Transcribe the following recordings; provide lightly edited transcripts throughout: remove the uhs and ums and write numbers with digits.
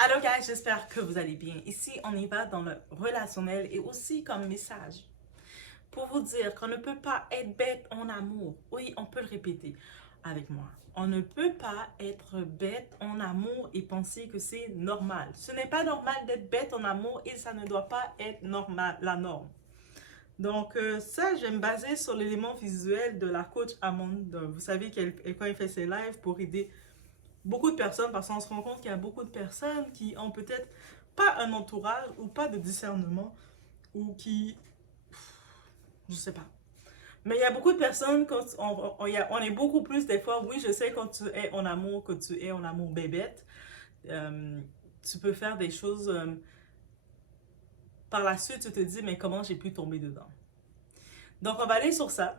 Alors guys, j'espère que vous allez bien. Ici, on y va dans le relationnel et aussi comme message pour vous dire qu'on ne peut pas être bête en amour. Oui, on peut le répéter avec moi. On ne peut pas être bête en amour et penser que c'est normal. Ce n'est pas normal d'être bête en amour et ça ne doit pas être normal, la norme. Donc ça, je vais me baser sur l'élément visuel de la coach Amande. Vous savez qu'elle, quand elle fait ses lives pour aider beaucoup de personnes, parce qu'on se rend compte qu'il y a beaucoup de personnes qui ont peut-être pas un entourage ou pas de discernement ou qui, je sais pas. Mais il y a beaucoup de personnes, quand on est beaucoup plus des fois, oui, je sais quand tu es en amour, que tu es en amour bébête, euh, tu peux faire des choses, par la suite tu te dis, mais comment j'ai pu tomber dedans? Donc on va aller sur ça.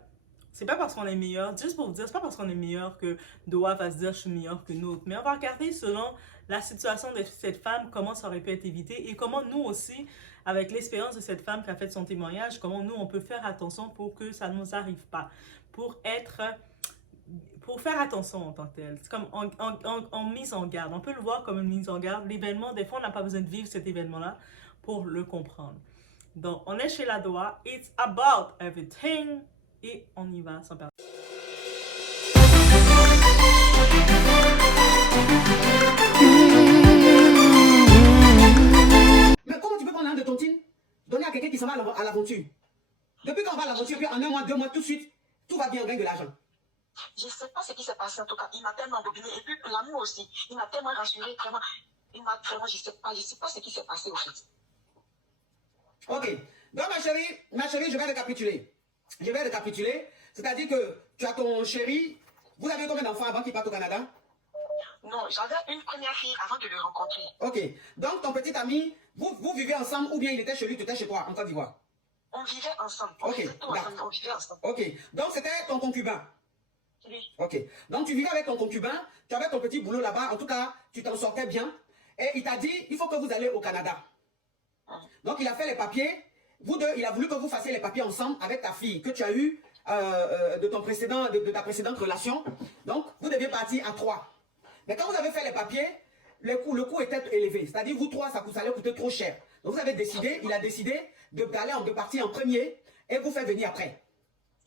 C'est pas parce qu'on est meilleur, juste pour vous dire, c'est pas parce qu'on est meilleur que Doha va se dire je suis meilleur que nous autres. Mais on va regarder selon la situation de cette femme, comment ça aurait pu être évité et comment nous aussi, avec l'expérience de cette femme qui a fait son témoignage, comment nous on peut faire attention pour que ça ne nous arrive pas. Pour faire attention en tant que tel. C'est comme en mise en garde. On peut le voir comme une mise en garde. L'événement, des fois, on n'a pas besoin de vivre cet événement-là pour le comprendre. Donc, on est chez la Doha. It's about everything. Et on y va sans perdre. Mais comment tu peux prendre l'argent de ton team, donner à quelqu'un qui s'en va à l'aventure? Depuis qu'on va à l'aventure, puis en un mois, 2 mois, tout de suite, tout va bien, on gagne de l'argent. Je ne sais pas ce qui s'est passé en tout cas. Il m'a tellement embobiné. Et puis l'amour aussi. Il m'a tellement rassuré. Vraiment. Il m'a vraiment, je ne sais pas ce qui s'est passé au fait. Ok. Donc ma chérie, je vais récapituler. Je vais récapituler. C'est-à-dire que tu as ton chéri. Vous avez combien d'enfants avant qu'il parte au Canada? Non, j'avais une première fille avant de le rencontrer. Ok. Donc ton petit ami, vous vivez ensemble ou bien il était chez lui, tu étais chez toi en Côte d'Ivoire? On vivait ensemble. Ok. On vivait ensemble. Ok. Donc c'était ton concubin. Oui. Ok. Donc tu vivais avec ton concubin, tu avais ton petit boulot là-bas, en tout cas, tu t'en sortais bien. Et il t'a dit, il faut que vous allez au Canada. Donc il a fait les papiers. Vous deux, il a voulu que vous fassiez les papiers ensemble avec ta fille que tu as eue de ta précédente relation. Donc vous deviez partir à 3. Mais quand vous avez fait les papiers, le coût était élevé. C'est-à-dire vous trois, ça allait coûter trop cher. Donc vous avez décidé, il a décidé de partir en premier et vous faire venir après.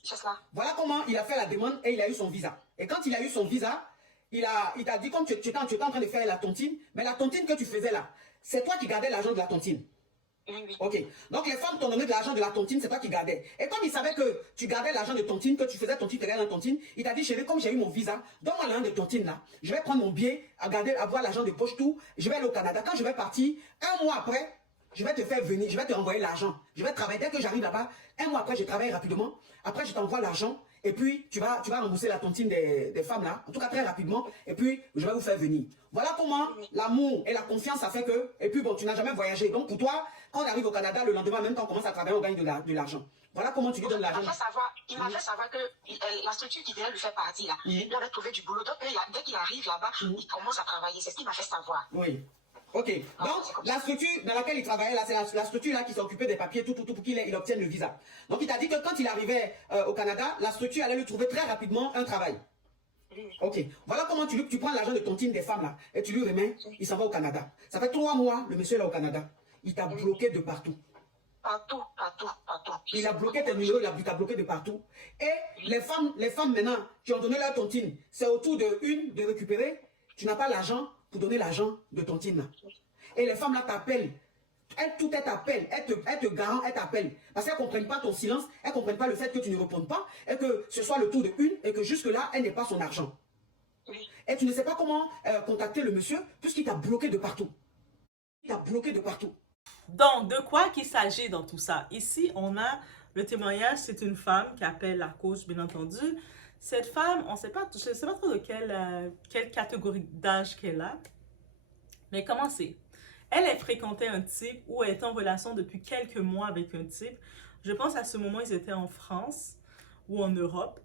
C'est ça. Voilà comment il a fait la demande et il a eu son visa. Et quand il a eu son visa, il t'a dit, comme tu étais en train de faire la tontine, mais la tontine que tu faisais là, c'est toi qui gardais l'argent de la tontine. Oui, oui. Ok. Donc les femmes t'ont donné de l'argent de la tontine, c'est toi qui gardais. Et comme il savait que tu gardais l'argent de tontine, que tu faisais tontine, tu gardais la tontine, il t'a dit, chérie, comme j'ai eu mon visa, donne-moi l'argent de tontine là. Je vais prendre mon billet, avoir l'argent de poche, tout. Je vais aller au Canada. Quand je vais partir, un mois après, je vais te faire venir, je vais te renvoyer l'argent. Je vais travailler. Dès que j'arrive là-bas, un mois après, je travaille rapidement. Après, je t'envoie l'argent. Et puis, tu vas rembourser la tontine des femmes là. En tout cas, très rapidement. Et puis, je vais vous faire venir. Voilà comment l'amour et la confiance a fait que... Et puis, bon, tu n'as jamais voyagé. Donc, pour toi, quand on arrive au Canada, le lendemain, même quand on commence à travailler, on gagne de l'argent. Voilà comment tu lui donnes l'argent. Il m'a fait savoir que la structure qui devait lui faire partie là, il avait trouvé du boulot. Donc, dès qu'il arrive là-bas, il commence à travailler. C'est ce qu'il m'a fait savoir. Oui. Ok. Donc, la structure dans laquelle il travaillait, là, c'est la structure là qui s'occupait des papiers, tout, pour qu'il obtienne le visa. Donc, il t'a dit que quand il arrivait au Canada, la structure allait lui trouver très rapidement un travail. Oui. Ok. Voilà comment tu prends l'argent de ton team des femmes là et tu lui remets, il s'en va au Canada. Ça fait 3 mois, le monsieur est là au Canada. Il t'a bloqué de partout. Partout. Il a bloqué tes numéros, il t'a bloqué de partout. Et les femmes maintenant qui ont donné leur tontine, c'est au tour de récupérer. Tu n'as pas l'argent pour donner l'argent de tontine là. Et les femmes là t'appellent. Tout est appel. Elles te garant, elles t'appellent. Parce qu'elles ne comprennent pas ton silence, elles ne comprennent pas le fait que tu ne répondes pas et que ce soit le tour de une et que jusque-là, elle n'ait pas son argent. Oui. Et tu ne sais pas comment contacter le monsieur puisqu'il t'a bloqué de partout. Il t'a bloqué de partout. Donc, de quoi qu'il s'agit dans tout ça? Ici, on a le témoignage, c'est une femme qui appelle la coach, bien entendu. Cette femme, je ne sais pas trop de quelle catégorie d'âge qu'elle a, mais comment c'est? Elle fréquentait un type ou elle était en relation depuis quelques mois avec un type. Je pense à ce moment, ils étaient en France ou en Europe,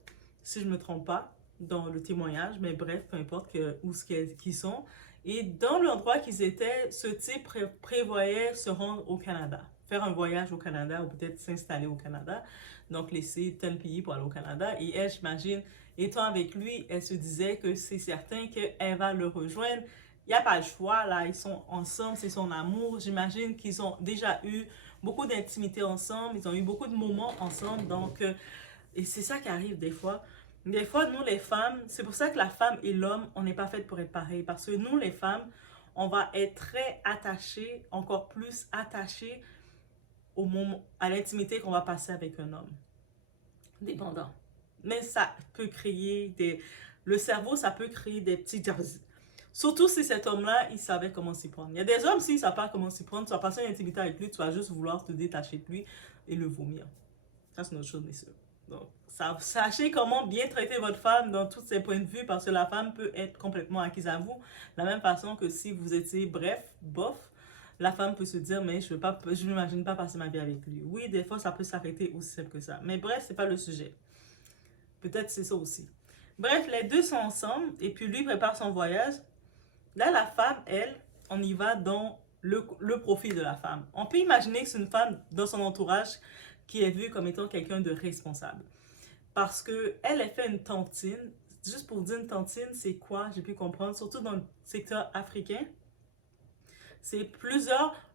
si je ne me trompe pas, dans le témoignage, mais bref, peu importe où qu'ils sont. Et dans l'endroit qu'ils étaient, ce type prévoyait se rendre au Canada, faire un voyage au Canada ou peut-être s'installer au Canada, donc laisser tel pays pour aller au Canada. Et elle, j'imagine, étant avec lui, elle se disait que c'est certain qu'elle va le rejoindre il n'y a pas le choix, là, ils sont ensemble, c'est son amour. J'imagine qu'ils ont déjà eu beaucoup d'intimité ensemble, ils ont eu beaucoup de moments ensemble, donc, et c'est ça qui arrive des fois. Des fois, nous, les femmes, c'est pour ça que la femme et l'homme, on n'est pas fait pour être pareil, parce que nous, les femmes, on va être très attachés, encore plus attachés au moment, à l'intimité qu'on va passer avec un homme. Dépendant. Mais ça peut créer des... Le cerveau, ça peut créer des petits... Surtout si cet homme-là, il savait comment s'y prendre. Il y a des hommes, s'ils ne savent pas comment s'y prendre, tu vas passer une intimité avec lui, tu vas juste vouloir te détacher de lui et le vomir. Ça, c'est une autre chose, messieurs. Donc, sachez comment bien traiter votre femme dans tous ses points de vue, parce que la femme peut être complètement acquise à vous. De la même façon que si vous étiez, bref, bof, la femme peut se dire, mais je ne m'imagine pas passer ma vie avec lui. Oui, des fois, ça peut s'arrêter aussi simple que ça. Mais bref, c'est pas le sujet. Peut-être c'est ça aussi. Bref, les deux sont ensemble, et puis lui prépare son voyage. Là, la femme, elle, on y va dans le profil de la femme. On peut imaginer que c'est une femme dans son entourage qui est vue comme étant quelqu'un de responsable. Parce qu'elle fait une tantine. Juste pour dire une tantine, c'est quoi? J'ai pu comprendre, surtout dans le secteur africain. C'est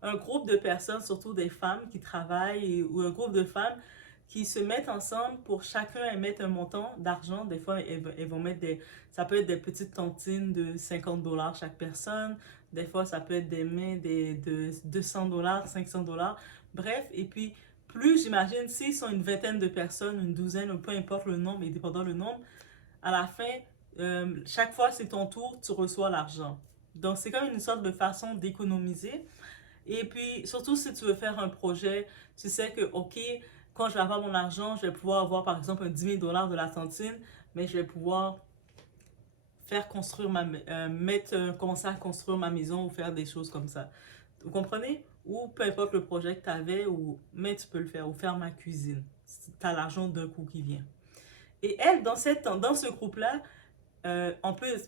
un groupe de personnes, surtout des femmes qui travaillent, ou un groupe de femmes qui se mettent ensemble pour chacun émettre un montant d'argent. Des fois, elles vont mettre ça peut être des petites tantines de 50 $ chaque personne. Des fois, ça peut être de 200 $, 500 $. Bref, et puis, plus j'imagine, s'ils sont une vingtaine de personnes, une douzaine, ou peu importe le nombre, et dépendant le nombre, à la fin, chaque fois c'est ton tour, tu reçois l'argent. Donc, c'est comme une sorte de façon d'économiser. Et puis, surtout si tu veux faire un projet, tu sais que, OK, quand je vais avoir mon argent, je vais pouvoir avoir, par exemple, un 10 000 $ de la tantine, mais je vais pouvoir faire construire commencer à construire ma maison ou faire des choses comme ça. Vous comprenez? Ou peu importe le projet que tu avais, mais tu peux le faire, ou faire ma cuisine. Tu as l'argent d'un coup qui vient. Et elle, dans ce groupe-là,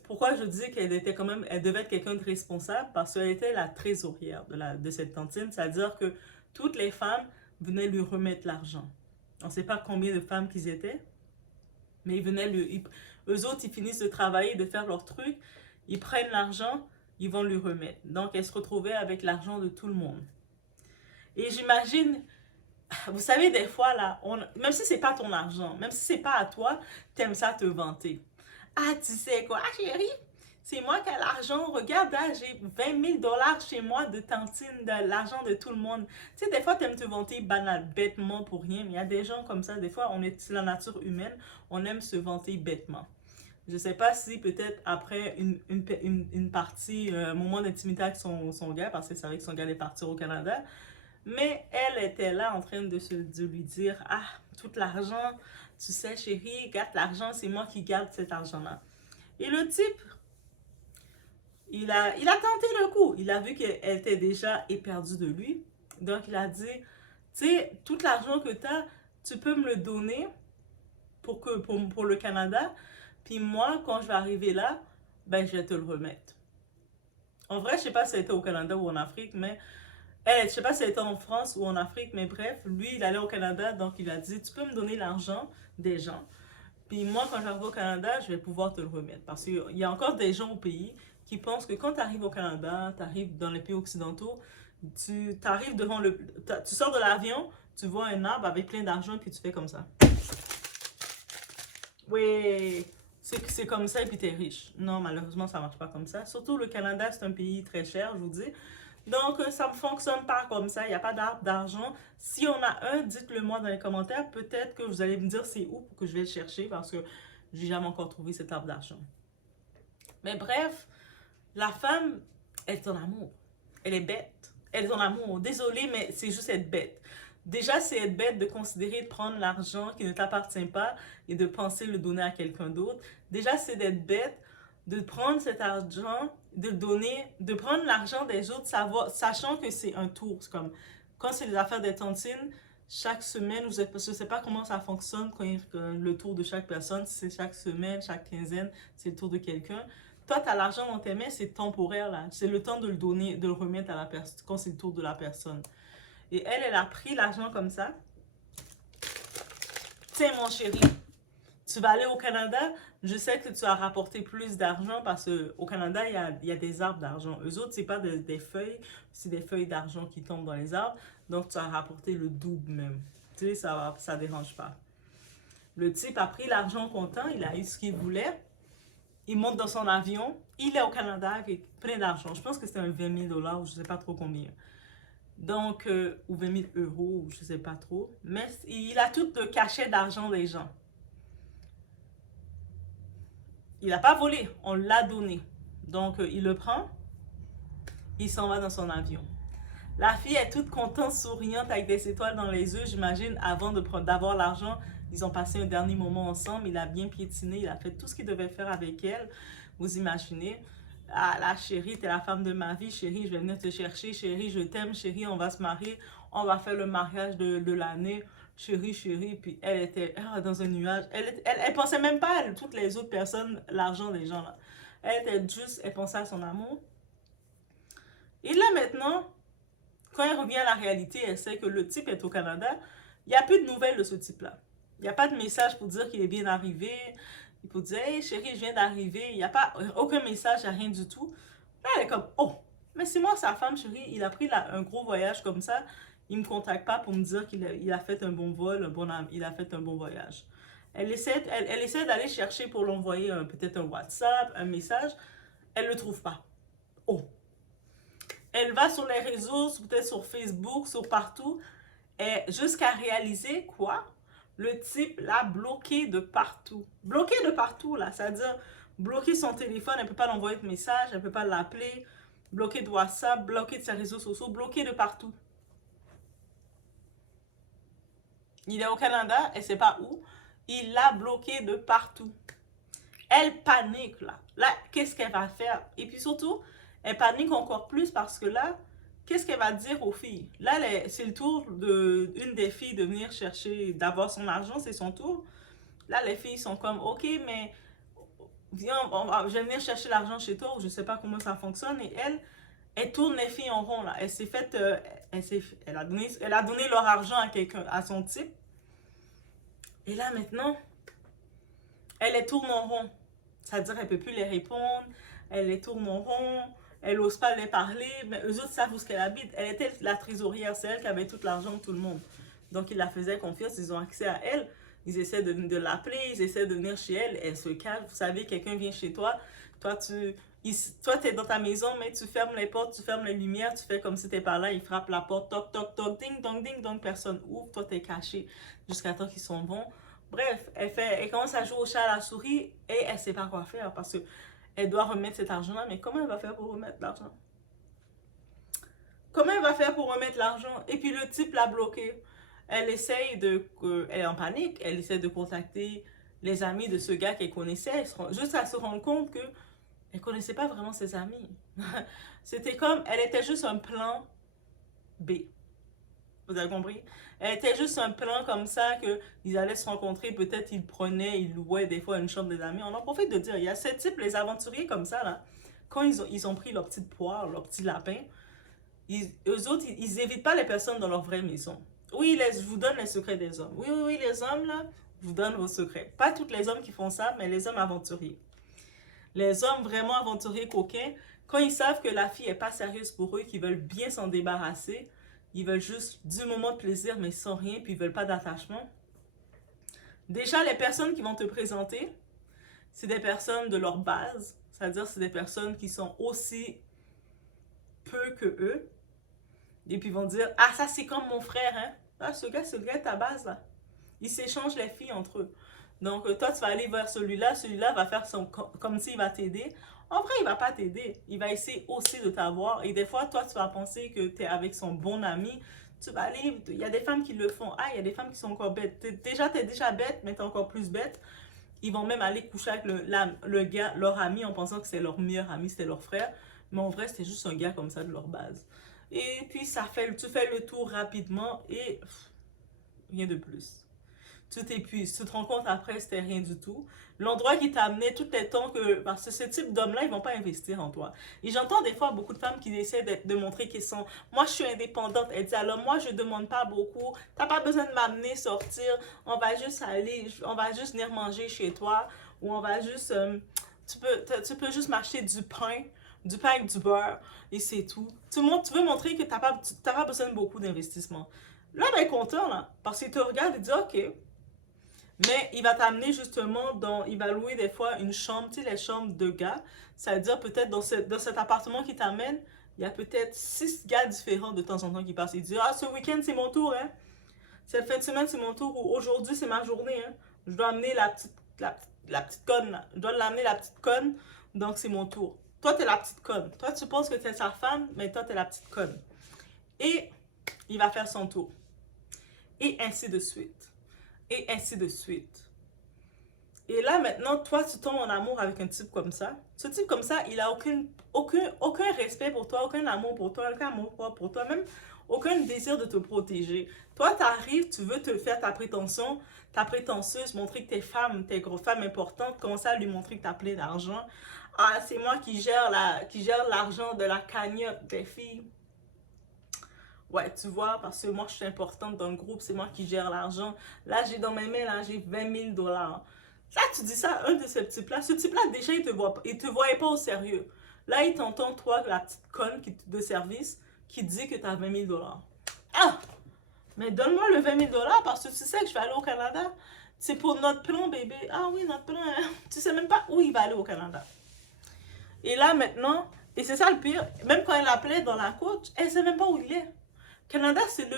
pourquoi je dis qu'elle était quand même, elle devait être quelqu'un de responsable, parce qu'elle était la trésorière de cette tantine, c'est-à-dire que toutes les femmes venaient lui remettre l'argent. On ne sait pas combien de femmes qu'ils étaient, mais eux autres, ils finissent de travailler, de faire leur truc, ils prennent l'argent, ils vont lui remettre. Donc, elle se retrouvait avec l'argent de tout le monde. Et j'imagine, vous savez, des fois, là, même si c'est pas ton argent, même si c'est pas à toi, t'aimes ça te vanter. Ah, tu sais quoi, chérie? C'est moi qui ai l'argent. Regarde, là, j'ai 20 000 $ chez moi de tantine, de l'argent de tout le monde. Tu sais, des fois, tu aimes te vanter bêtement pour rien, mais il y a des gens comme ça. Des fois, c'est la nature humaine. On aime se vanter bêtement. Je sais pas si peut-être après une partie, un moment d'intimité avec son gars, parce que c'est vrai que son gars est parti au Canada, mais elle était là en train de lui dire, ah, tout l'argent, tu sais, chérie, garde l'argent, c'est moi qui garde cet argent-là. Et le type, il a tenté le coup. Il a vu qu'elle était déjà éperdue de lui. Donc, il a dit, tu sais, tout l'argent que tu as, tu peux me le donner pour le Canada. Puis moi, quand je vais arriver là, ben, je vais te le remettre. En vrai, je sais pas si elle était au Canada ou en Afrique, mais je sais pas si elle était en France ou en Afrique, mais bref, lui, il allait au Canada, donc il a dit, tu peux me donner l'argent des gens. Puis moi, quand j'arrive au Canada, je vais pouvoir te le remettre. Parce qu'il y a encore des gens au pays qui pensent que quand tu arrives au Canada, tu arrives dans les pays occidentaux, tu arrives tu sors de l'avion, tu vois un arbre avec plein d'argent, puis tu fais comme ça. Oui, c'est comme ça et puis tu es riche. Non, malheureusement, ça marche pas comme ça. Surtout le Canada, c'est un pays très cher, je vous dis. Donc, ça ne fonctionne pas comme ça. Il n'y a pas d'arbre d'argent. Si on a un, dites-le moi dans les commentaires. Peut-être que vous allez me dire c'est où pour que je vais le chercher parce que j'ai jamais encore trouvé cet arbre d'argent. Mais bref, la femme, elle est en amour. Elle est bête. Elle est en amour. Désolée, mais c'est juste être bête. Déjà, c'est être bête de considérer de prendre l'argent qui ne t'appartient pas et de penser le donner à quelqu'un d'autre. Déjà, c'est d'être bête de prendre cet argent, de prendre l'argent des autres, sachant que c'est un tour. C'est comme, quand c'est les affaires des tantines, chaque semaine, je ne sais pas comment ça fonctionne, quand le tour de chaque personne, si c'est chaque semaine, chaque quinzaine, c'est le tour de quelqu'un. Toi, tu as l'argent dans tes mains, c'est temporaire, là. C'est le temps de le donner, de le remettre à la personne, quand c'est le tour de la personne. Et elle a pris l'argent comme ça. Tiens, mon chéri, Tu vas aller au Canada, je sais que tu as rapporté plus d'argent parce qu'au Canada, il y a des arbres d'argent. Eux autres, c'est pas des feuilles, c'est des feuilles d'argent qui tombent dans les arbres. Donc, tu as rapporté le double même. Tu sais, ça dérange pas. Le type a pris l'argent comptant, il a eu ce qu'il voulait. Il monte dans son avion, il est au Canada avec plein d'argent. Je pense que c'était un 20 000 $, je sais pas trop combien. Donc, ou 20 000 €, je sais pas trop. Mais il a tout le cachet d'argent des gens. Il n'a pas volé, on l'a donné. Donc, il le prend, il s'en va dans son avion. La fille est toute contente, souriante, avec des étoiles dans les yeux, j'imagine, avant d'avoir l'argent. Ils ont passé un dernier moment ensemble, il a bien piétiné, il a fait tout ce qu'il devait faire avec elle. Vous imaginez? Ah, la chérie, t'es la femme de ma vie, chérie, je vais venir te chercher, chérie, je t'aime, chérie, on va se marier, on va faire le mariage de l'année, chérie, chérie. Puis elle était dans un nuage. Elle pensait même pas à toutes les autres personnes, l'argent des gens là. Elle était juste, elle pensait à son amour. Et là maintenant, quand elle revient à la réalité, elle sait que le type est au Canada, il n'y a plus de nouvelles de ce type-là. Il n'y a pas de message pour dire qu'il est bien arrivé. Il peut dire, hey chérie, je viens d'arriver. Il n'y a pas aucun message, il n'y a rien du tout. Là, elle est comme, oh, mais c'est moi, sa femme, chérie. Il a pris un gros voyage comme ça. Il ne me contacte pas pour me dire qu'il a fait un bon vol, il a fait un bon voyage. Elle essaie d'aller chercher pour l'envoyer peut-être un WhatsApp, un message. Elle ne le trouve pas. Oh. Elle va sur les réseaux, peut-être sur Facebook, sur partout, et jusqu'à réaliser quoi? Le type l'a bloqué de partout. Bloqué de partout, là. C'est-à-dire, bloqué son téléphone, elle ne peut pas l'envoyer de message, elle ne peut pas l'appeler, bloqué de WhatsApp, bloqué de ses réseaux sociaux, bloqué de partout. Il est au Canada, elle ne sait pas où. Il l'a bloqué de partout. Elle panique, là. Là, qu'est-ce qu'elle va faire? Et puis surtout, elle panique encore plus parce que là, qu'est-ce qu'elle va dire aux filles? Là, c'est le tour d'une des filles de venir chercher, d'avoir son argent, c'est son tour. Là, les filles sont comme, ok, mais viens, je vais venir chercher l'argent chez toi, ou je sais pas comment ça fonctionne. Et elle tourne les filles en rond, là. Elle s'est faite, elle a donné leur argent à quelqu'un, à son type. Et là, maintenant, elle les tourne en rond. C'est-à-dire, elle peut plus les répondre, elle les tourne en rond. Elle n'ose pas les parler, mais eux autres savent où est-ce qu'elle habite. Elle était la trésorière, c'est elle qui avait tout l'argent de tout le monde. Donc, ils la faisaient confiance, ils ont accès à elle. Ils essaient de l'appeler, ils essaient de venir chez elle. Elle se cache. Vous savez, quelqu'un vient chez toi. Toi, tu es dans ta maison, mais tu fermes les portes, tu fermes les lumières, tu fais comme si tu n'étais pas là. Ils frappent la porte, toc, toc, toc, ding, dong, ding, dong. Personne ouvre. Toi, tu es caché jusqu'à temps qu'ils sont bons. Bref, elle commence à jouer au chat à la souris et elle ne sait pas quoi faire parce que elle doit remettre cet argent-là, mais comment elle va faire pour remettre l'argent? Comment elle va faire pour remettre l'argent? Et puis le type l'a bloqué. Elle est en panique, elle essaie de contacter les amis de ce gars qu'elle connaissait, juste à se rendre compte qu'elle ne connaissait pas vraiment ses amis. C'était comme, elle était juste un plan B. Vous avez compris? Elle était juste un plan comme ça qu'ils allaient se rencontrer. Peut-être ils louaient des fois une chambre des amis. On en profite de dire, il y a ce type, les aventuriers comme ça, là. Quand ils ont pris leur petite poire, leur petit lapin, eux autres, ils n'évitent pas les personnes dans leur vraie maison. Oui, je vous donne les secrets des hommes. Oui, oui, oui, les hommes, là, je vous donne vos secrets. Pas tous les hommes qui font ça, mais les hommes aventuriers. Les hommes vraiment aventuriers coquins, quand ils savent que la fille n'est pas sérieuse pour eux, qu'ils veulent bien s'en débarrasser, ils veulent juste du moment de plaisir, mais sans rien, puis ils veulent pas d'attachement. Déjà, les personnes qui vont te présenter, c'est des personnes de leur base, c'est-à-dire c'est des personnes qui sont aussi peu que eux. Et puis ils vont dire, ah ça c'est comme mon frère, hein. Ah ce gars, c'est le gars de ta base là. Ils s'échangent les filles entre eux. Donc toi tu vas aller vers celui-là va faire comme s'il va t'aider. En vrai, il va pas t'aider. Il va essayer aussi de t'avoir. Et des fois, toi, tu vas penser que tu es avec son bon ami. Tu vas aller... Il y a des femmes qui le font. Ah, il y a des femmes qui sont encore bêtes. Tu es déjà bête, mais tu es encore plus bête. Ils vont même aller coucher avec le gars, leur ami, en pensant que c'est leur meilleur ami, c'était leur frère. Mais en vrai, c'était juste un gars comme ça de leur base. Et puis, tu fais le tour rapidement et rien de plus. tu t'épuises. Tu te rends compte après, c'était rien du tout. L'endroit qui t'a amené tout le temps que... Parce que ce type d'hommes-là, ils vont pas investir en toi. Et j'entends des fois beaucoup de femmes qui essaient de montrer qu'elles sont... Moi, je suis indépendante. Elles disent, alors moi, je demande pas beaucoup. T'as pas besoin de m'amener sortir. On va juste aller... On va juste venir manger chez toi. Ou on va juste... tu peux juste m'acheter du pain avec du beurre. Et c'est tout. Tu veux montrer que t'as pas besoin de beaucoup d'investissement. Là, ben, content, là. Parce qu'il te regarde et dit, OK. Mais il va t'amener justement dans... Il va louer des fois une chambre, tu sais, les chambres de gars. Ça veut dire peut-être dans cet appartement qu'il t'amène, il y a peut-être 6 gars différents de temps en temps qui passent. Il dit, ah, ce week-end, c'est mon tour, hein. Cette fin de semaine, c'est mon tour. Ou aujourd'hui, c'est ma journée, hein. Je dois amener la petite conne, là. Je dois l'amener la petite conne, donc c'est mon tour. Toi, t'es la petite conne. Toi, tu penses que t'es sa femme, mais toi, t'es la petite conne. Et il va faire son tour. Et ainsi de suite. Et ainsi de suite. Et là, maintenant, toi, tu tombes en amour avec un type comme ça. Ce type comme ça, il a aucun respect pour toi, aucun amour pour toi, aucun amour pour toi, même aucun désir de te protéger. Toi, tu arrives, tu veux te faire ta prétentieuse, montrer que t'es grosse femme importante, commencer à lui montrer que tu as plein d'argent. Ah, c'est moi qui gère l'argent de la cagnotte des filles. Ouais, tu vois, parce que moi, je suis importante dans le groupe, c'est moi qui gère l'argent. Là, j'ai dans mes mains, là, j'ai 20 000 $. Là, tu dis ça à un de ces types-là. Ce type-là, déjà, il te voyait pas au sérieux. Là, il t'entend, toi, la petite conne de service, qui dit que tu as 20 000 $. Ah! Mais donne-moi le 20 000 $ parce que tu sais que je vais aller au Canada. C'est pour notre plan, bébé. Ah oui, notre plan. Hein? Tu sais même pas où il va aller au Canada. Et là, maintenant, et c'est ça le pire, même quand elle appelait dans la côte, elle sait même pas où il est. Canada, c'est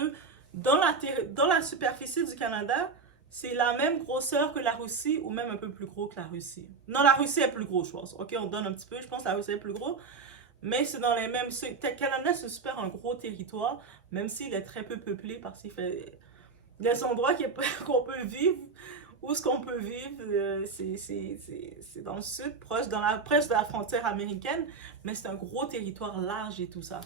dans la superficie du Canada, c'est la même grosseur que la Russie ou même un peu plus gros que la Russie. Non, la Russie est plus gros, je pense. Ok, on donne un petit peu, je pense que la Russie est plus gros. Mais c'est dans les mêmes... Le Canada, c'est super un gros territoire, même s'il est très peu peuplé parce qu'il fait... Les endroits qu'on peut vivre, où ce qu'on peut vivre, c'est dans le sud, proche de la frontière américaine, mais c'est un gros territoire large et tout ça.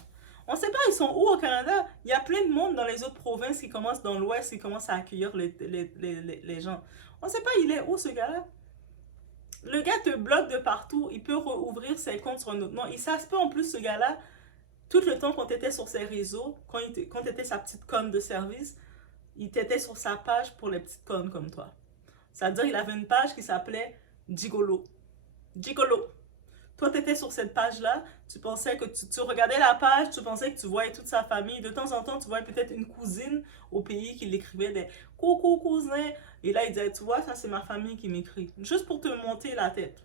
On ne sait pas, ils sont où au Canada? Il y a plein de monde dans les autres provinces qui commencent dans l'ouest, qui commencent à accueillir les gens. On ne sait pas, il est où ce gars-là? Le gars te bloque de partout, il peut rouvrir ses comptes sur un autre nom. Et ça se peut en plus, ce gars-là, tout le temps qu'on était sur ses réseaux, quand t'étais sa petite conne de service, il t'était sur sa page pour les petites connes comme toi. C'est-à-dire qu'il avait une page qui s'appelait Gigolo. Gigolo. Toi, tu étais sur cette page-là, tu pensais que tu regardais la page, tu pensais que tu voyais toute sa famille. De temps en temps, tu voyais peut-être une cousine au pays qui l'écrivait des « Coucou, cousin ». Et là, il disait « Tu vois, ça, c'est ma famille qui m'écrit. » Juste pour te monter la tête.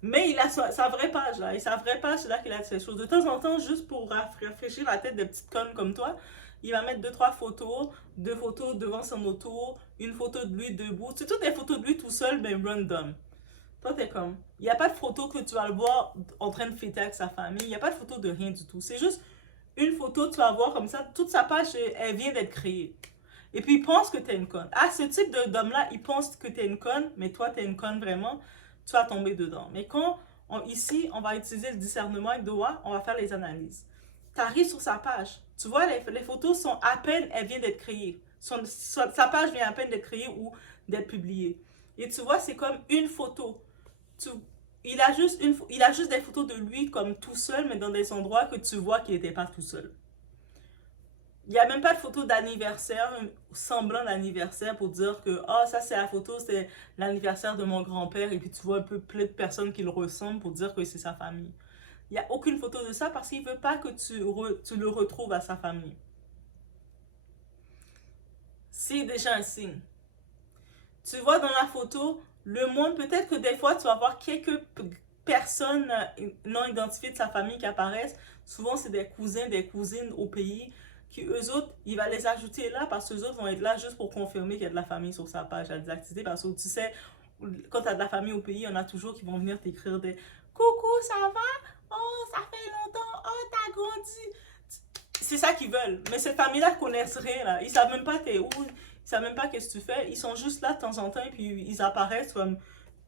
Mais il a sa vraie page, là. Et sa vraie page, c'est là qu'il a ces choses. De temps en temps, juste pour rafraîchir la tête des petites connes comme toi, il va mettre 2-3 photos, 2 photos devant son auto, une photo de lui debout. C'est toutes des photos de lui tout seul, mais random. Toi, t'es comme, il n'y a pas de photo que tu vas le voir en train de fêter avec sa famille. Il n'y a pas de photo de rien du tout. C'est juste une photo, tu vas voir comme ça, toute sa page, elle vient d'être créée. Et puis, il pense que t'es une conne. Ah, ce type d'homme-là, il pense que t'es une conne, mais toi, t'es une conne vraiment, tu vas tomber dedans. Mais quand, ici, on va utiliser le discernement avec Doha, on va faire les analyses. Tu arrives sur sa page. Tu vois, les photos sont à peine, elle vient d'être créée. Sa page vient à peine d'être créée ou d'être publiée. Et tu vois, c'est comme une photo. Il a juste des photos de lui comme tout seul, mais dans des endroits que tu vois qu'il n'était pas tout seul. Il n'y a même pas de photo d'anniversaire, semblant d'anniversaire pour dire que « Ah, ça c'est la photo, c'est l'anniversaire de mon grand-père » et puis tu vois un peu plein de personnes qui le ressemblent pour dire que c'est sa famille. Il n'y a aucune photo de ça parce qu'il ne veut pas que tu le retrouves à sa famille. C'est déjà un signe. Tu vois dans la photo, le monde, peut-être que des fois, tu vas voir quelques personnes non identifiées de sa famille qui apparaissent. Souvent, c'est des cousins, des cousines au pays qui, eux autres, il va les ajouter là parce que eux autres vont être là juste pour confirmer qu'il y a de la famille sur sa page à désactiver. Parce que tu sais, quand tu as de la famille au pays, il y en a toujours qui vont venir t'écrire des « Coucou, ça va? Oh, ça fait longtemps. Oh, t'as grandi. » C'est ça qu'ils veulent. Mais ces familles-là ne connaissent rien. Là. Ils ne savent même pas t'es où. Ils ne savent même pas qu'est-ce que tu fais. Ils sont juste là de temps en temps et puis ils apparaissent comme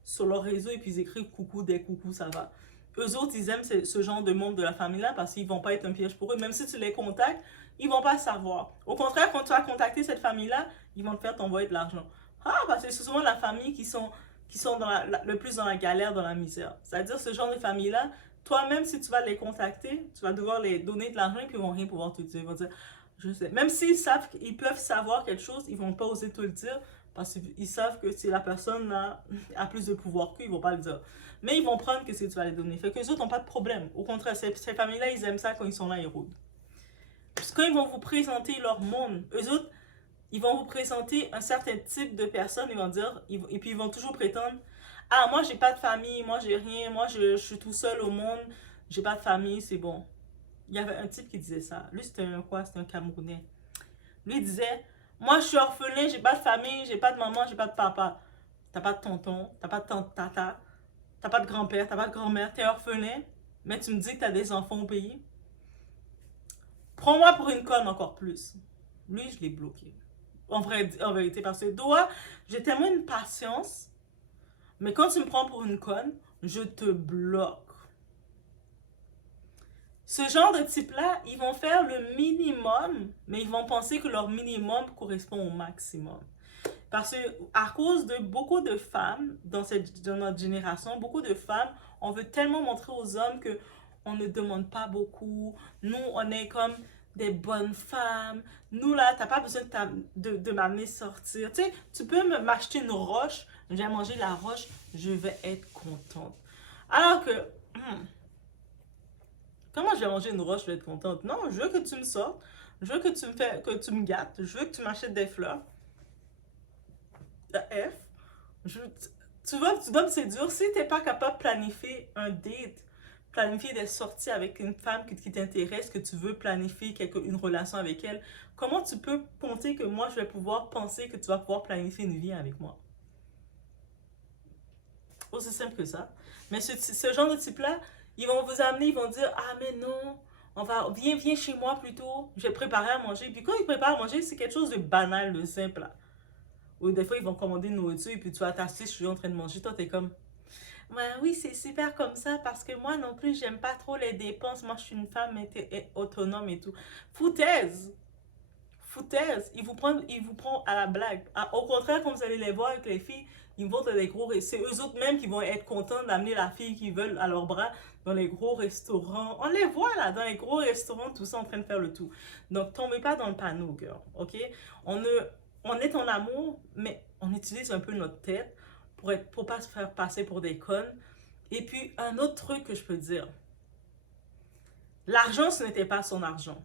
sur leur réseau et puis ils écrivent coucou, des coucou, ça va. Eux autres, ils aiment ce genre de monde de la famille-là parce qu'ils ne vont pas être un piège pour eux. Même si tu les contactes, ils ne vont pas savoir. Au contraire, quand tu as contacté cette famille-là, ils vont te faire t'envoyer de l'argent. Ah, parce que c'est souvent la famille qui sont le plus dans la galère, dans la misère. C'est-à-dire, ce genre de famille-là, toi-même, si tu vas les contacter, tu vas devoir les donner de l'argent et puis ils vont rien pouvoir te dire. Ils vont dire, je sais. Même s'ils savent qu'ils peuvent savoir quelque chose, ils vont pas oser te le dire parce qu'ils savent que si la personne a plus de pouvoir qu'eux, ils vont pas le dire. Mais ils vont prendre que si tu vas les donner. Fait que les autres n'ont pas de problème. Au contraire, ces familles-là, ils aiment ça quand ils sont là, ils rôdent. Parce que quand ils vont vous présenter leur monde, eux autres, ils vont vous présenter un certain type de personnes, ils vont dire, et puis ils vont toujours prétendre, ah, moi, j'ai pas de famille, moi, j'ai rien, moi, je suis tout seul au monde, j'ai pas de famille, c'est bon. Il y avait un type qui disait ça. Lui, c'était un quoi? C'était un Camerounais. Lui, il disait, moi, je suis orphelin, j'ai pas de famille, j'ai pas de maman, j'ai pas de papa. T'as pas de tonton, t'as pas de tata, t'as pas de grand-père, t'as pas de grand-mère, t'es orphelin, mais tu me dis que t'as des enfants au pays. Prends-moi pour une conne encore plus. Lui, je l'ai bloqué. En vérité, parce que toi, j'ai tellement une patience, mais quand tu me prends pour une conne, je te bloque. Ce genre de type-là, ils vont faire le minimum, mais ils vont penser que leur minimum correspond au maximum. Parce que à cause de beaucoup de femmes dans notre génération, beaucoup de femmes, on veut tellement montrer aux hommes que on ne demande pas beaucoup. Nous, on est comme des bonnes femmes. Nous, là, t'as pas besoin de m'amener sortir. Tu sais, tu peux m'acheter une roche, je vais manger la roche, je vais être contente. Alors que, comment je vais manger une roche, je vais être contente? Non, je veux que tu me sortes, je veux que tu me gâtes, je veux que tu m'achètes des fleurs. F, tu dois me séduire. Si t'es pas capable de planifier un date, planifier des sorties avec une femme qui t'intéresse, que tu veux planifier une relation avec elle, comment tu peux penser que moi, je vais pouvoir penser que tu vas pouvoir planifier une vie avec moi? Aussi simple que ça. Mais ce genre de type-là, ils vont vous amener, ils vont dire, ah mais non, viens chez moi plutôt, je vais préparer à manger. Puis quand ils préparent à manger, c'est quelque chose de banal, de simple, là. Ou des fois, ils vont commander une nourriture et puis tu vas t'asseoir, je suis en train de manger. Toi, t'es comme, ouais, oui, c'est super comme ça parce que moi non plus, j'aime pas trop les dépenses. Moi, je suis une femme autonome et tout. Foutaise! Foutaise! Ils vous prennent à la blague. Au contraire, quand vous allez les voir avec les filles, ils vont dans les gros. C'est eux autres même qui vont être contents d'amener la fille qu'ils veulent à leurs bras dans les gros restaurants. On les voit là, dans les gros restaurants, tout ça en train de faire le tout. Donc, tombez pas dans le panneau, girl. OK? On est en amour, mais on utilise un peu notre tête pour pas se faire passer pour des connes. Et puis, un autre truc que je peux dire. L'argent, ce n'était pas son argent.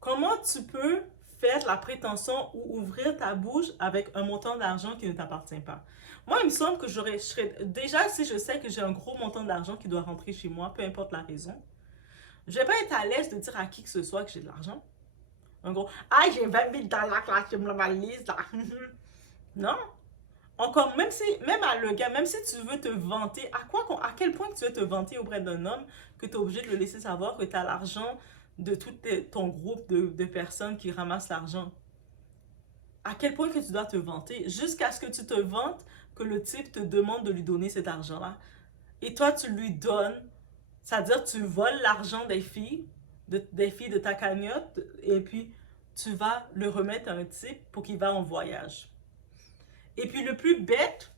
Comment tu peux faire la prétention ou ouvrir ta bouche avec un montant d'argent qui ne t'appartient pas? Moi, il me semble que déjà, si je sais que j'ai un gros montant d'argent qui doit rentrer chez moi, peu importe la raison, je vais pas être à l'aise de dire à qui que ce soit que j'ai de l'argent. En gros, ah, j'ai 20 000 dollars là, tu me la valises là. Non. Encore, même à le gars, même si tu veux te vanter, à quel point tu veux te vanter auprès d'un homme que tu es obligé de le laisser savoir que tu as l'argent de tout ton groupe de personnes qui ramassent l'argent. À quel point que tu dois te vanter, jusqu'à ce que tu te vantes que le type te demande de lui donner cet argent-là. Et toi, tu lui donnes, c'est-à-dire tu voles l'argent des filles de ta cagnotte, et puis tu vas le remettre à un type pour qu'il va en voyage. Et puis le plus bête,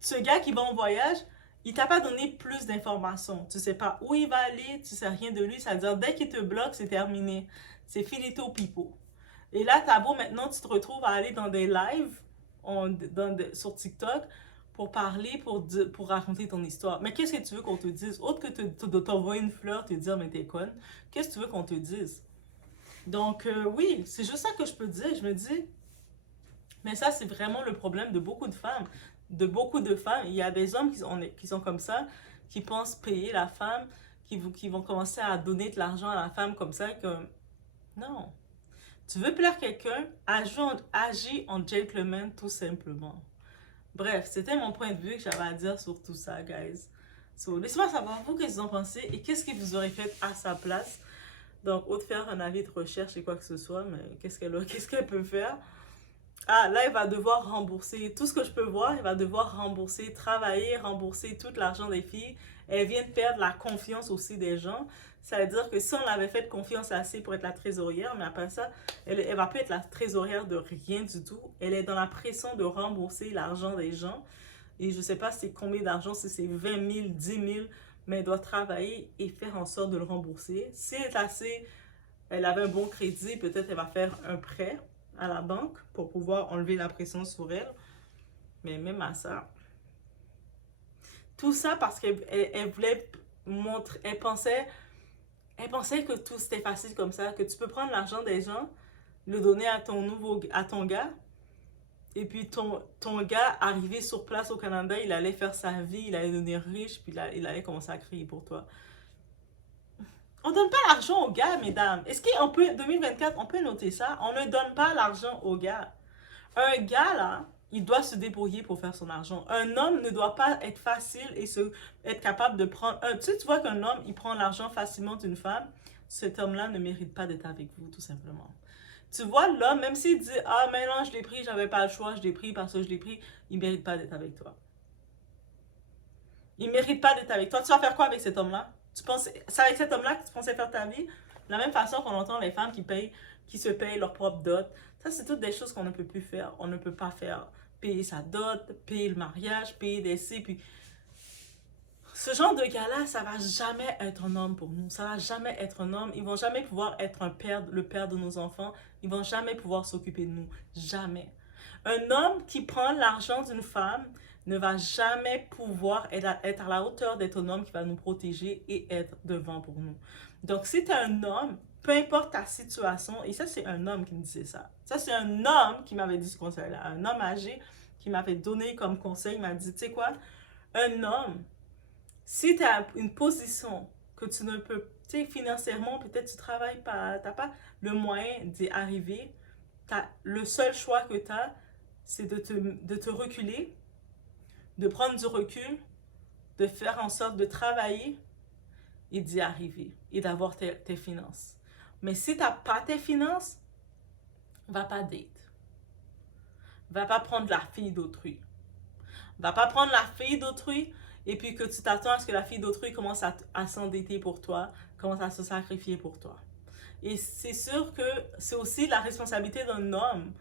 ce gars qui va en voyage, il t'a pas donné plus d'informations. Tu sais pas où il va aller, tu sais rien de lui. C'est-à-dire, dès qu'il te bloque, c'est terminé. C'est finito pipo. Et là, t'as beau maintenant, tu te retrouves à aller dans des lives sur TikTok pour parler, pour raconter ton histoire. Mais qu'est-ce que tu veux qu'on te dise? Autre que de t'envoyer une fleur, te dire, mais t'es conne. Qu'est-ce que tu veux qu'on te dise? Donc, oui, c'est juste ça que je peux dire. Je me dis, mais ça, c'est vraiment le problème de beaucoup de femmes. Il y a des hommes qui sont comme ça, qui pensent payer la femme, qui vont commencer à donner de l'argent à la femme comme ça. Non. Tu veux plaire quelqu'un, agis en gentleman tout simplement. Bref, c'était mon point de vue que j'avais à dire sur tout ça, guys. So, laissez-moi savoir, vous, qu'est-ce que vous en pensez et qu'est-ce que vous aurez fait à sa place. Donc, autre faire un avis de recherche et quoi que ce soit, mais qu'est-ce qu'elle peut faire? Ah, là, il va devoir rembourser tout ce que je peux voir. Il va devoir rembourser tout l'argent des filles. Elle vient de perdre la confiance aussi des gens. Ça veut dire que si on l'avait fait confiance assez pour être la trésorière, mais après ça, elle va plus être la trésorière de rien du tout. Elle est dans la pression de rembourser l'argent des gens. Et je sais pas c'est combien d'argent, si c'est 20 000, 10 000, mais elle doit travailler et faire en sorte de le rembourser. Si elle avait un bon crédit, peut-être elle va faire un prêt à la banque pour pouvoir enlever la pression sur elle. Mais même à ça, tout ça parce qu'elle voulait montrer, elle pensait que tout c'était facile comme ça, que tu peux prendre l'argent des gens, le donner à ton gars, et puis ton gars arrivé sur place au Canada, il allait faire sa vie, il allait devenir riche, puis il allait commencer à crier pour toi. On donne pas l'argent aux gars, mesdames. Est-ce qu'on peut, 2024, on peut noter ça? On ne donne pas l'argent aux gars. Un gars, là, il doit se débrouiller pour faire son argent. Un homme ne doit pas être facile et être capable de prendre... tu vois qu'un homme, il prend l'argent facilement d'une femme, cet homme-là ne mérite pas d'être avec vous, tout simplement. Tu vois, l'homme, même s'il dit « Ah, mais non, je l'ai pris, j'avais pas le choix, je l'ai pris parce que je l'ai pris », il mérite pas d'être avec toi. Il mérite pas d'être avec toi. Tu vas faire quoi avec cet homme-là? C'est avec cet homme-là que tu pensais faire ta vie? De la même façon qu'on entend les femmes qui se payent leur propre dot. Ça, c'est toutes des choses qu'on ne peut plus faire. On ne peut pas faire. Payer sa dot, payer le mariage, payer des si, puis... Ce genre de gars-là, ça va jamais être un homme pour nous. Ça va jamais être un homme. Ils vont jamais pouvoir être le père de nos enfants. Ils vont jamais pouvoir s'occuper de nous. Jamais. Un homme qui prend l'argent d'une femme ne va jamais pouvoir être à la hauteur d'être un homme qui va nous protéger et être devant pour nous. Donc, si tu es un homme, peu importe ta situation, et ça, c'est un homme qui me disait ça. Ça, c'est un homme qui m'avait dit ce conseil-là. Un homme âgé qui m'avait donné comme conseil, il m'a dit, tu sais quoi, un homme, si tu as une position que tu ne peux, tu sais, financièrement, peut-être tu ne travailles pas, tu n'as pas le moyen d'y arriver, le seul choix que tu as, c'est de te reculer, de prendre du recul, de faire en sorte de travailler et d'y arriver et d'avoir tes finances. Mais si tu n'as pas tes finances, va pas date. Va pas prendre la fille d'autrui. Va pas prendre la fille d'autrui et puis que tu t'attends à ce que la fille d'autrui commence à s'endetter pour toi, commence à se sacrifier pour toi. Et c'est sûr que c'est aussi la responsabilité d'un homme.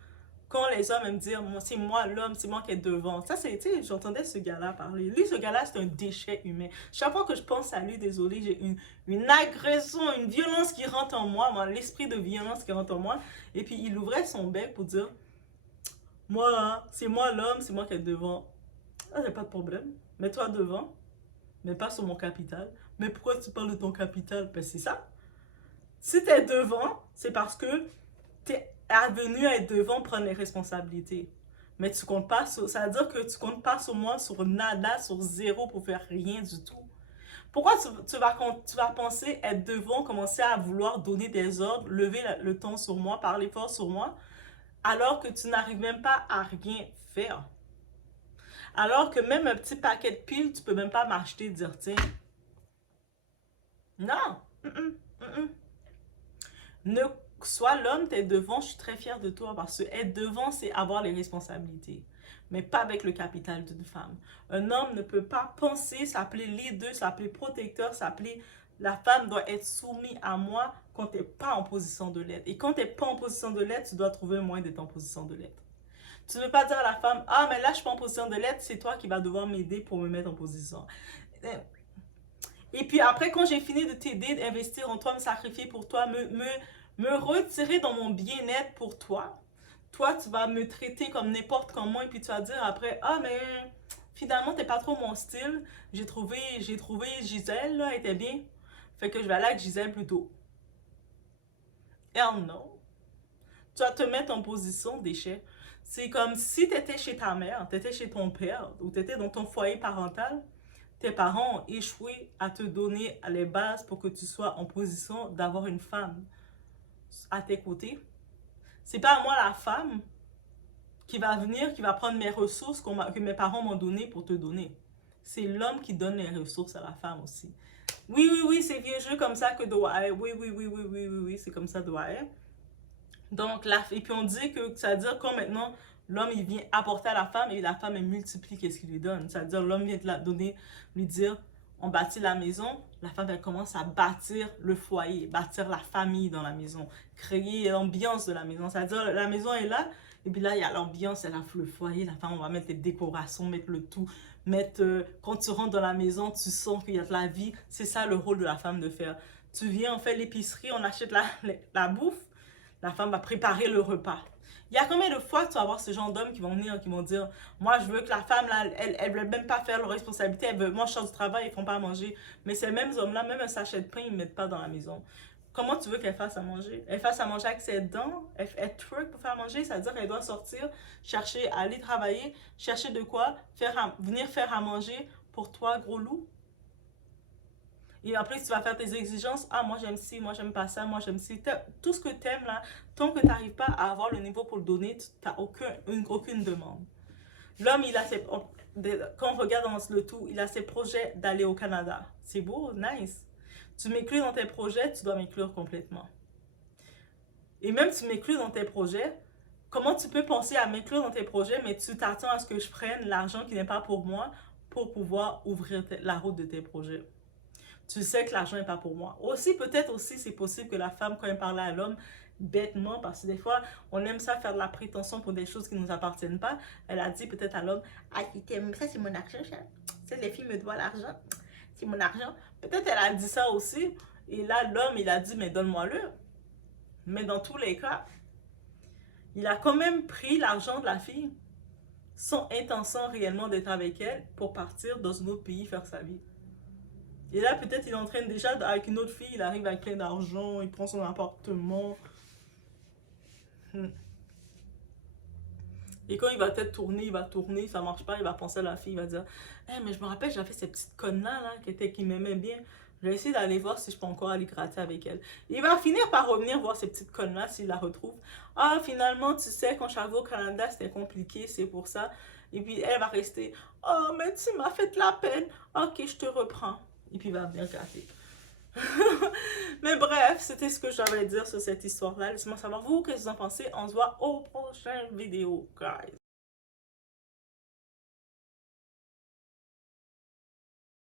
Quand les hommes aiment dire, c'est moi l'homme, c'est moi qui est devant. Ça, c'est, tu sais, j'entendais ce gars-là parler. Lui, ce gars-là, c'est un déchet humain. Chaque fois que je pense à lui, désolé, j'ai une agression, une violence qui rentre en moi, l'esprit de violence qui rentre en moi. Et puis, il ouvrait son bec pour dire, moi, là, c'est moi l'homme, c'est moi qui est devant. Ah, j'ai pas de problème. Mets-toi devant, mais pas sur mon capital. Mais pourquoi tu parles de ton capital? Ben, c'est ça. Si tu es devant, c'est parce que tu es venu à être devant, prendre les responsabilités. Mais tu comptes pas sur... Ça veut dire que tu comptes pas sur moi, sur nada, sur zéro pour faire rien du tout. Pourquoi tu vas penser être devant, commencer à vouloir donner des ordres, lever le ton sur moi, parler fort sur moi, alors que tu n'arrives même pas à rien faire? Alors que même un petit paquet de piles, tu peux même pas m'acheter, dire tiens. Non. Ne sois l'homme, t'es devant, je suis très fière de toi parce que être devant, c'est avoir les responsabilités. Mais pas avec le capital d'une femme. Un homme ne peut pas penser, s'appeler leader, s'appeler protecteur, s'appeler la femme doit être soumise à moi quand tu n'es pas en position de l'être. Et quand tu n'es pas en position de l'être, tu dois trouver un moyen d'être en position de l'être. Tu ne veux pas dire à la femme, ah mais là je suis pas en position de l'être, c'est toi qui vas devoir m'aider pour me mettre en position. Et puis après, quand j'ai fini de t'aider, d'investir en toi, me sacrifier pour toi, me retirer dans mon bien-être pour toi, toi, tu vas me traiter comme n'importe comment et puis tu vas dire après, ah, mais finalement, t'es pas trop mon style. J'ai trouvé Gisèle, là, elle était bien. Fait que je vais aller avec Gisèle plutôt. Hell no. Tu vas te mettre en position déchet. C'est comme si tu étais chez ta mère, tu étais chez ton père ou tu étais dans ton foyer parental. Tes parents ont échoué à te donner les bases pour que tu sois en position d'avoir une femme à tes côtés. C'est pas moi la femme qui va venir, qui va prendre mes ressources que mes parents m'ont données pour te donner. C'est l'homme qui donne les ressources à la femme aussi. Oui, c'est vieux jeu comme ça que doit être. Oui, c'est comme ça doit être. Donc, et puis on dit que ça veut dire quand maintenant l'homme il vient apporter à la femme et la femme elle multiplie qu'est-ce qu'il lui donne. Ça veut dire l'homme vient te la donner, lui dire on bâtit la maison, la femme, elle commence à bâtir le foyer, bâtir la famille dans la maison, créer l'ambiance de la maison. C'est-à-dire, la maison est là, et puis là, il y a l'ambiance, elle a le foyer, la femme, on va mettre les décorations, mettre le tout, mettre, quand tu rentres dans la maison, tu sens qu'il y a de la vie. C'est ça le rôle de la femme de faire. Tu viens, on fait l'épicerie, on achète la bouffe, la femme va préparer le repas. Il y a combien de fois tu vas avoir ce genre d'hommes qui vont venir, qui vont dire, moi je veux que la femme, là, elle veut même pas faire leur responsabilité, elle veut, moi je sors du travail, ils font pas à manger. Mais ces mêmes hommes-là, même un sachet de pain, ils ne mettent pas dans la maison. Comment tu veux qu'elle fasse à manger? Elle fasse à manger avec ses dents, elle twerk pour faire à manger, c'est-à-dire qu'elle doit sortir, chercher, aller travailler, chercher de quoi, venir faire à manger pour toi, gros loup. Et après, tu vas faire tes exigences. Ah, moi j'aime ci, moi j'aime pas ça, moi j'aime ci. Tout ce que tu aimes là, tant que tu n'arrives pas à avoir le niveau pour le donner, tu n'as aucune demande. L'homme, il a ses, quand on regarde dans le tout, il a ses projets d'aller au Canada. C'est beau, nice. Tu m'inclus dans tes projets, tu dois m'inclure complètement. Et même tu m'inclus dans tes projets, comment tu peux penser à m'inclure dans tes projets, mais tu t'attends à ce que je prenne l'argent qui n'est pas pour moi pour pouvoir ouvrir la route de tes projets? Tu sais que l'argent n'est pas pour moi. Aussi, peut-être aussi, c'est possible que la femme, quand elle parle à l'homme, bêtement, parce que des fois, on aime ça faire de la prétention pour des choses qui ne nous appartiennent pas. Elle a dit peut-être à l'homme, ah, ça c'est mon argent, les filles me doivent l'argent, c'est mon argent. Peut-être elle a dit ça aussi, et là, l'homme, il a dit, mais donne-moi-le. Mais dans tous les cas, il a quand même pris l'argent de la fille, sans intention réellement d'être avec elle, pour partir dans un autre pays faire sa vie. Et là, peut-être il est en train déjà, avec une autre fille, il arrive avec plein d'argent, il prend son appartement. Et quand il va peut-être tourner, il va tourner, ça marche pas, il va penser à la fille, il va dire hey, mais je me rappelle, j'avais cette petite conne-là qui m'aimait bien. Je vais essayer d'aller voir si je peux encore aller gratter avec elle. Il va finir par revenir voir cette petite conne-là s'il la retrouve. Ah, finalement, tu sais, quand je suis arrivée au Canada, c'était compliqué, c'est pour ça. Et puis elle va rester oh, mais tu m'as fait la peine. Ok, je te reprends. Et puis il va bien gratter. Mais bref, c'était ce que j'avais à dire sur cette histoire-là. Laissez-moi savoir vous, qu'est-ce que vous en pensez. On se voit au prochain vidéo, guys.